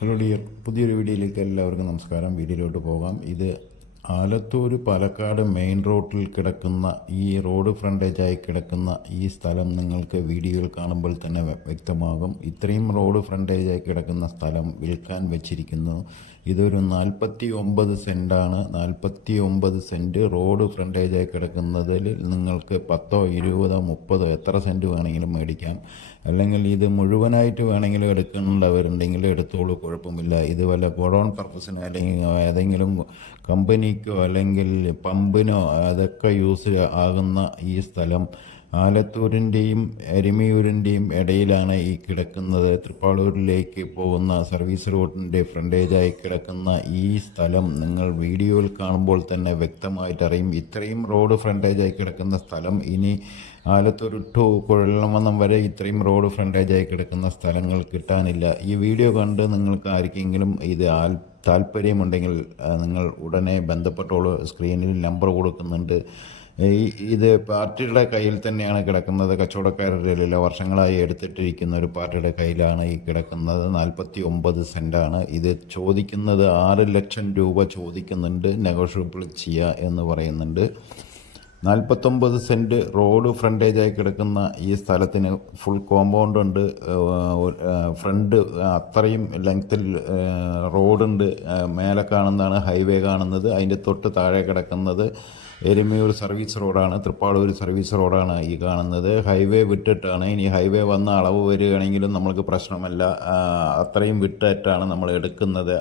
Hello dear, പുതിയൊരു വീഡിയോയിലേക്ക് എല്ലാവർക്കും നമസ്കാരം. വീഡിയോയിലോട്ട് പോകാം. ഇത് ആലത്തൂർ പാലക്കാട് മെയിൻ റോഡിൽ കിടക്കുന്ന ഈ റോഡ് ഫ്രണ്ടേജായി കിടക്കുന്ന ഈ സ്ഥലം നിങ്ങൾക്ക് വീഡിയോയിൽ കാണുമ്പോൾ തന്നെ വ്യക്തമാകും. ഇത്രയും റോഡ് ഫ്രണ്ടേജായി കിടക്കുന്ന സ്ഥലം വിൽക്കാൻ വെച്ചിരിക്കുന്നു. ഇതൊരു 49 സെൻറ്റാണ്. 49 സെൻറ്റ് റോഡ് ഫ്രണ്ടേജായി കിടക്കുന്നതിൽ നിങ്ങൾക്ക് 10, 20, 30 എത്ര സെൻറ്റ് വേണമെങ്കിലും മേടിക്കാം. അല്ലെങ്കിൽ ഇത് മുഴുവനായിട്ട് വേണമെങ്കിലും എടുക്കേണ്ടവരുണ്ടെങ്കിൽ എടുത്തോളൂ, കുഴപ്പമില്ല. ഇത് വല്ല ഗോഡൗൺ പർപ്പസിനോ അല്ലെങ്കിൽ ഏതെങ്കിലും കമ്പനിക്കോ അല്ലെങ്കിൽ പമ്പിനോ അതൊക്കെ യൂസ് ആകുന്ന ഈ സ്ഥലം ആലത്തൂരിൻ്റെയും എരുമയൂരിൻ്റെയും ഇടയിലാണ് ഈ കിടക്കുന്നത്. തൃപ്പാളൂരിലേക്ക് പോകുന്ന സർവീസ് റോഡിൻ്റെ ഫ്രണ്ടേജായി കിടക്കുന്ന ഈ സ്ഥലം നിങ്ങൾ വീഡിയോയിൽ കാണുമ്പോൾ തന്നെ വ്യക്തമായിട്ടറിയും. ഇത്രയും റോഡ് ഫ്രണ്ടേജായി കിടക്കുന്ന സ്ഥലം ഇനി ആലത്തൂർ ടു കുഴൽമന്നം വരെ ഇത്രയും റോഡ് ഫ്രണ്ടേജായി കിടക്കുന്ന സ്ഥലങ്ങൾ കിട്ടാനില്ല. ഈ വീഡിയോ കണ്ട് നിങ്ങൾക്ക് ആർക്കെങ്കിലും ഇത് താല്പര്യമുണ്ടെങ്കിൽ നിങ്ങൾ ഉടനെ ബന്ധപ്പെട്ടോളൂ. സ്ക്രീനിൽ നമ്പർ കൊടുക്കുന്നുണ്ട്. ഇത് പാർട്ടിയുടെ കയ്യിൽ തന്നെയാണ് കിടക്കുന്നത്. കച്ചവടക്കാരുടെ അല്ല, വർഷങ്ങളായി എടുത്തിട്ടിരിക്കുന്ന ഒരു പാർട്ടിയുടെ കയ്യിലാണ് ഈ കിടക്കുന്നത്. 49 സെൻറ്റാണ്. ഇത് ചോദിക്കുന്നത് 6 ലക്ഷം രൂപ ചോദിക്കുന്നുണ്ട്. നെഗോഷ്യബിൾ ചെയ്യുക എന്ന് പറയുന്നുണ്ട്. 49 സെൻറ്റ് റോഡ് ഫ്രണ്ടേജായി കിടക്കുന്ന ഈ സ്ഥലത്തിന് ഫുൾ കോമ്പൗണ്ട് ഉണ്ട്. ഫ്രണ്ട് അത്രയും ലെങ്ത്തിൽ റോഡുണ്ട്. മേലെ കാണുന്നതാണ് ഹൈവേ കാണുന്നത്. അതിൻ്റെ തൊട്ട് താഴെ കിടക്കുന്നത് എരുമയൂർ സർവീസ് റോഡാണ്, തൃപ്പാളൂർ സർവീസ് റോഡാണ് ഈ കാണുന്നത്. ഹൈവേ വിട്ടിട്ടാണ്. ഇനി ഹൈവേ വന്ന അളവ് വരികയാണെങ്കിലും നമ്മൾക്ക് പ്രശ്നമല്ല. അത്രയും വിട്ടിട്ടാണ് നമ്മൾ എടുക്കുന്നത്.